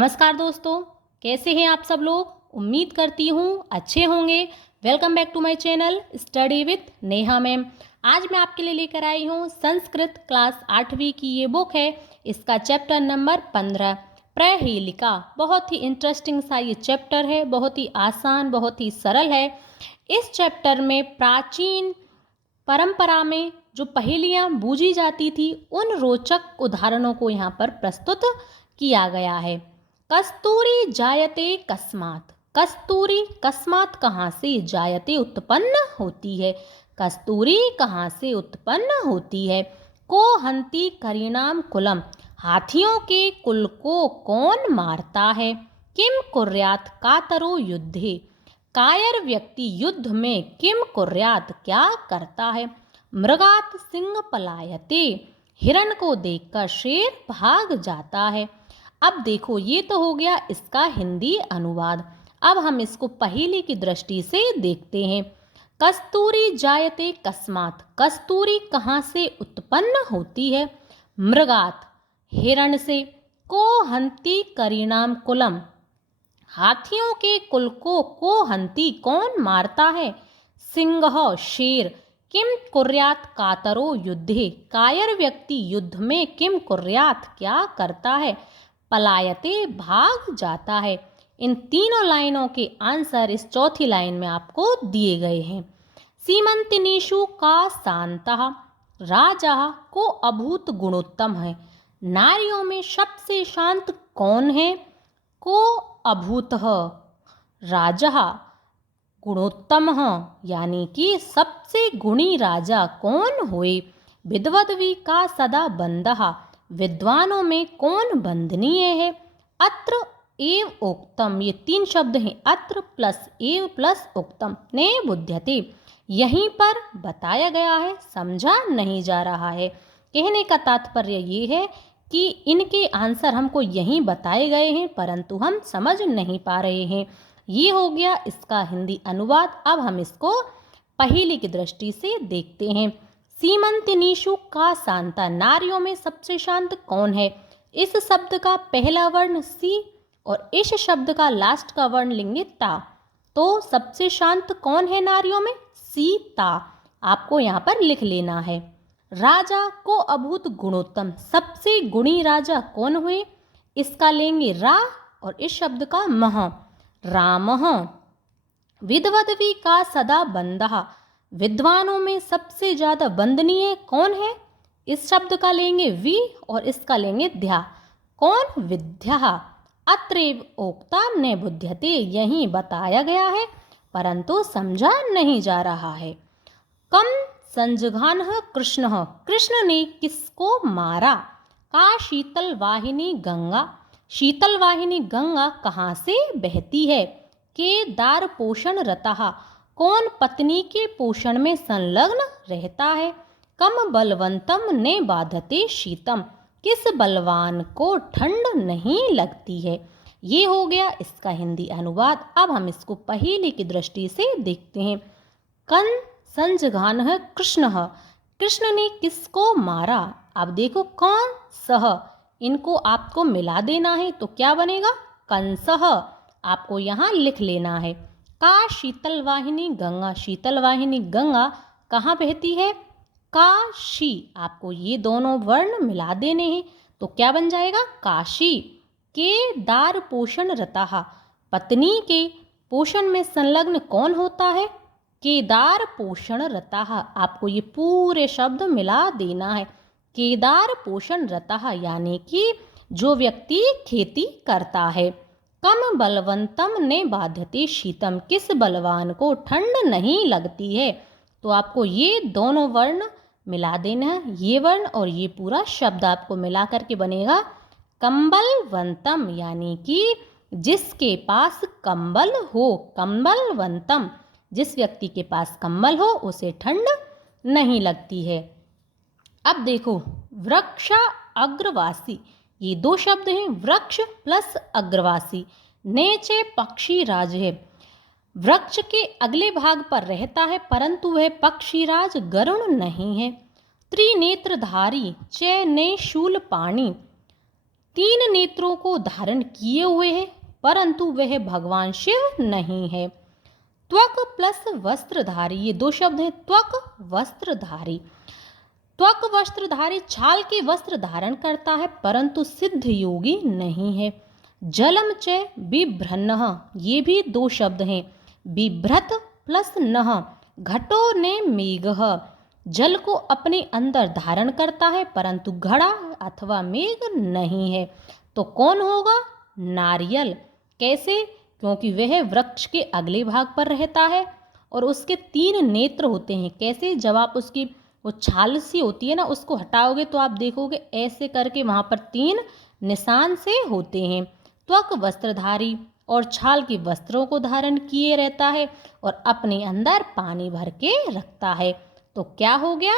नमस्कार दोस्तों, कैसे हैं आप सब लोग। उम्मीद करती हूँ अच्छे होंगे। Welcome back to my channel study with Neha ma'am. आज मैं आपके लिए लेकर आई हूँ संस्कृत क्लास 8वीं की ये बुक है। इसका चैप्टर नंबर 15 प्रहेलिका। बहुत ही इंटरेस्टिंग सा ये चैप्टर है, बहुत ही आसान, बहुत ही सरल है। इस चैप्टर में प्राचीन परंपरा में जो पहेलियाँ बूझी जाती थी उन रोचक उदाहरणों को यहाँ पर प्रस्तुत किया गया है। कस्तूरी जायते कस्मात। कस्तूरी कस्मात कहाँ से, जायते उत्पन्न होती है। कस्तूरी कहाँ से उत्पन्न होती है। को हंती करीणाम कुलम। हाथियों के कुल को कौन मारता है। किम कुर्यात कातरो युद्धे। कायर व्यक्ति युद्ध में किम कुर्यात क्या करता है। मृगात सिंह पलायते। हिरण को देखकर शेर भाग जाता है। अब देखो, ये तो हो गया इसका हिंदी अनुवाद। अब हम इसको पहेली की दृष्टि से देखते हैं। कस्तूरी जायते कस्मात। कस्तूरी कहाँ से उत्पन्न होती है। मृगात हिरण से। को हंती करीणाम कुलम। हाथियों के कुल को हंती कौन मारता है। सिंह शेर। किम कुर्यात कातरो युद्धे। कायर व्यक्ति युद्ध में किम कुर्यात क्या करता है। पलायते भाग जाता है। इन तीनों लाइनों के आंसर इस चौथी लाइन में आपको दिए गए हैं। सीमंतिनीषु का शांतः राजा को अभूत गुणोत्तम है। नारियों में सबसे शांत कौन है। को अभूतः राजा गुणोत्तम यानी कि सबसे गुणी राजा कौन हुए। विद्वद्वी का सदा बंदः। विद्वानों में कौन बंदनीय है। अत्र एव उक्तम। ये तीन शब्द हैं, अत्र प्लस एव प्लस उक्तम ने बुध्यते। यहीं पर बताया गया है, समझा नहीं जा रहा है। कहने का तात्पर्य ये है कि इनके आंसर हमको यहीं बताए गए हैं परंतु हम समझ नहीं पा रहे हैं। ये हो गया इसका हिंदी अनुवाद। अब हम इसको पहेली की दृष्टि से देखते हैं। सीमंतिनीषु का शांता। नारियों में सबसे शांत कौन है। इस शब्द का पहला वर्ण सी और इस शब्द का लास्ट का वर्ण लेंगे ता। तो सबसे शांत कौन है नारियों में, सीता। आपको यहाँ पर लिख लेना है। राजा को अभूत गुणोत्तम। सबसे गुणी राजा कौन हुए। इसका लेंगे रा और इस शब्द का मह, रामः। विद्वद्वी का सदा बंदः। विद्वानों में सबसे ज्यादा वंदनीय कौन है। इस शब्द का लेंगे वि और इसका लेंगे ध्या, कौन, विद्या। अत्रैव उक्ता न बुध्यते। यही बताया गया है परंतु समझा नहीं जा रहा है। कम संजघान कृष्ण। कृष्ण ने किसको मारा। का शीतल वाहिनी गंगा। शीतल वाहिनी गंगा कहाँ से बहती है। के दार पोषण रतः। कौन पत्नी के पोषण में संलग्न रहता है। कम बलवंतम ने बाधते शीतम। किस बलवान को ठंड नहीं लगती है। ये हो गया इसका हिंदी अनुवाद। अब हम इसको पहेली की दृष्टि से देखते हैं। कन संजघान कृष्ण। कृष्ण ने किसको मारा। अब देखो कौन सह, इनको आपको मिला देना है तो क्या बनेगा, कंसह। आपको यहाँ लिख लेना है। का शीतल वाहिनी गंगा। शीतल वाहिनी गंगा कहाँ बहती है, काशी। आपको ये दोनों वर्ण मिला देने हैं तो क्या बन जाएगा, काशी। के दार पोषण रतः। पत्नी के पोषण में संलग्न कौन होता है, केदार पोषण रतः। आपको ये पूरे शब्द मिला देना है। केदार पोषण रतः यानी कि जो व्यक्ति खेती करता है। कम बलवंतम ने बाध्यते शीतम। किस बलवान को ठंड नहीं लगती है। तो आपको ये दोनों वर्ण मिला देना है। ये वर्ण और ये पूरा शब्द आपको मिला करके बनेगा कंबलवंतम, यानी कि जिसके पास कंबल हो। कंबलवंतम, जिस व्यक्ति के पास कंबल हो उसे ठंड नहीं लगती है। अब देखो वृक्ष अग्रवासी। ये दो शब्द हैं, वृक्ष प्लस अग्रवासी। नेचे पक्षी राज है। वृक्ष के अगले भाग पर रहता है परंतु वह पक्षीराज गरुण नहीं है। त्रिनेत्रधारी चैने शूल पाणी। तीन नेत्रों को धारण किए हुए है, परंतु वह भगवान शिव नहीं है। त्वक प्लस वस्त्रधारी, ये दो शब्द हैं, त्वक वस्त्रधारी। त्वक वस्त्रधारी छाल के वस्त्र धारण करता है, परंतु सिद्ध योगी नहीं है। जलम च बिभ्रन्नः, ये भी दो शब्द हैं, बिभ्रत प्लस नः, घटो ने मेघः, जल को अपने अंदर धारण करता है, परंतु घड़ा अथवा मेघ नहीं है। तो कौन होगा? नारियल। कैसे? क्योंकि वह वृक्ष के अगले भाग पर रहता है और उसके तीन नेत्र होते हैं। कैसे? जब आप उसकी वो छाल सी होती है ना, उसको हटाओगे तो आप देखोगे ऐसे करके वहाँ पर तीन निशान से होते हैं। त्वक वस्त्रधारी और छाल के वस्त्रों को धारण किए रहता है और अपने अंदर पानी भर के रखता है। तो क्या हो गया?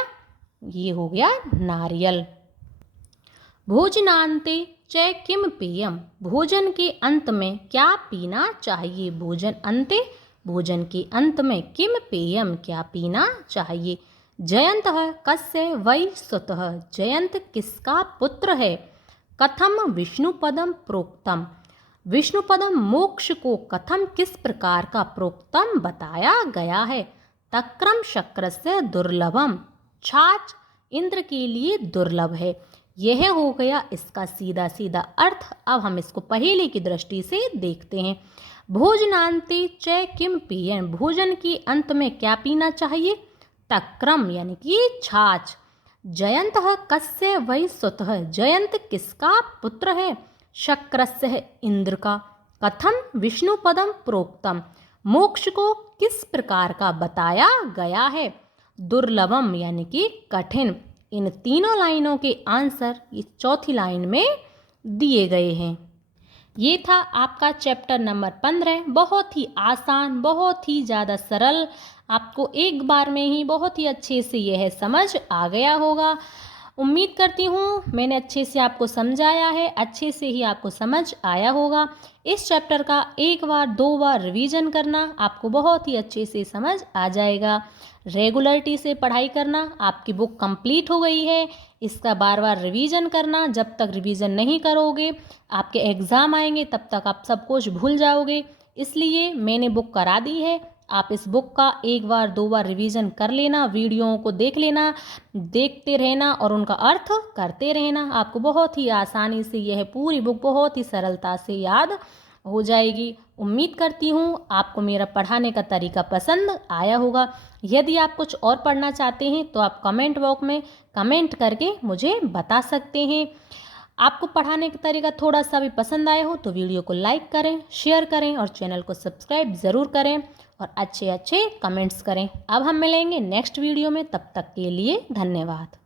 ये हो गया नारियल। भोजनान्ते च किम पेयम, भोजन के अंत में क्या पीना चाहिए? भोजन अंते, भोजन के अंत में किम पेयम, क्या पीना चाहिए? जयंतः कस्य वै सुतः, जयंत किसका पुत्र है? कथम विष्णुपदम प्रोक्तम, विष्णुपदम मोक्ष को कथम किस प्रकार का प्रोक्तम बताया गया है? तक्रम शक्रस्य दुर्लभम, छाछ इंद्र के लिए दुर्लभ है। यह हो गया इसका सीधा सीधा अर्थ। अब हम इसको पहेली की दृष्टि से देखते हैं। भोजनान्ते च किम पेयम, भोजन के अंत में क्या पीना चाहिए? तक्रम यानी कि छाछ। जयंतः कस्य वै सुतः, जयंत किसका पुत्र है? शक्रस्य है, इंद्र का। कथम विष्णुपदम प्रोक्तम, मोक्ष को किस प्रकार का बताया गया है? दुर्लभम यानी कि कठिन। इन तीनों लाइनों के आंसर इस चौथी लाइन में दिए गए हैं। ये था आपका चैप्टर नंबर 15। बहुत ही आसान, बहुत ही ज़्यादा सरल, आपको एक बार में ही बहुत ही अच्छे से यह समझ आ गया होगा। उम्मीद करती हूँ मैंने अच्छे से आपको समझाया है, अच्छे से ही आपको समझ आया होगा। इस चैप्टर का एक बार दो बार रिवीजन करना, आपको बहुत ही अच्छे से समझ आ जाएगा। रेगुलरिटी से पढ़ाई करना, आपकी बुक कंप्लीट हो गई है, इसका बार बार रिवीजन करना। जब तक रिवीजन नहीं करोगे, आपके एग्ज़ाम आएंगे, तब तक आप सब कुछ भूल जाओगे। इसलिए मैंने बुक करा दी है, आप इस बुक का एक बार दो बार रिवीजन कर लेना, वीडियोओं को देख लेना, देखते रहना और उनका अर्थ करते रहना। आपको बहुत ही आसानी से यह पूरी बुक बहुत ही सरलता से याद हो जाएगी। उम्मीद करती हूँ आपको मेरा पढ़ाने का तरीका पसंद आया होगा। यदि आप कुछ और पढ़ना चाहते हैं तो आप कमेंट बॉक्स में कमेंट करके मुझे बता सकते हैं। आपको पढ़ाने का तरीका थोड़ा सा भी पसंद आया हो तो वीडियो को लाइक करें, शेयर करें और चैनल को सब्सक्राइब ज़रूर करें और अच्छे अच्छे कमेंट्स करें। अब हम मिलेंगे नेक्स्ट वीडियो में, तब तक के लिए धन्यवाद।